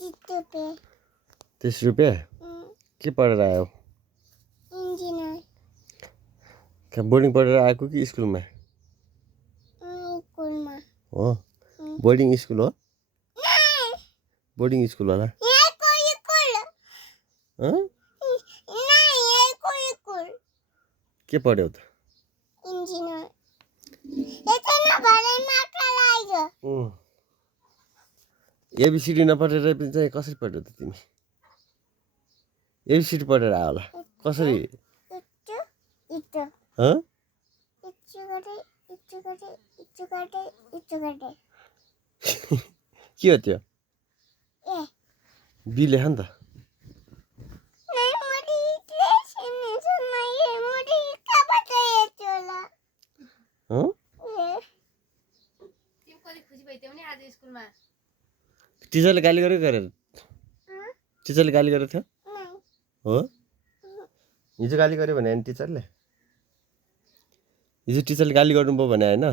रुपियाँ 30 रुपियाँ के पढेर आयो इंजीनियर कहाँ बोर्डिङ पढेर आएको कि स्कुलमा स्कूल में हो बोर्डिङ स्कुल हो बोर्डिङ स्कुल होला ये कोई स्कूल हँ नहीं ये कोई स्कूल के पढ्यौ त इंजीनियर ये तो ना भरे मात्र लाइयो एबिसिडी नपढेर पनि चाहिँ कसरी पढ्यौ त तिमी एबिसिडी पढेर आयो होला कसरी इच्छु इच्छु हँ इच्छु गरे के हो त्यो ए बी लेख नि त नहीं मुझे इंग्लिश नहीं सुनना ये मुझे क्या बताइए चला हँ ये तिमी कति खुसी भइथ्यौ नि आज स्कुलमा टिचरले गाली गर्यो गरेर टिचरले गाली गरेको थियो नहीं हो हिजो गाली गर्यो भने होइन टिचरले हिजो टिचरले गाली गर्नुभयो भने होइन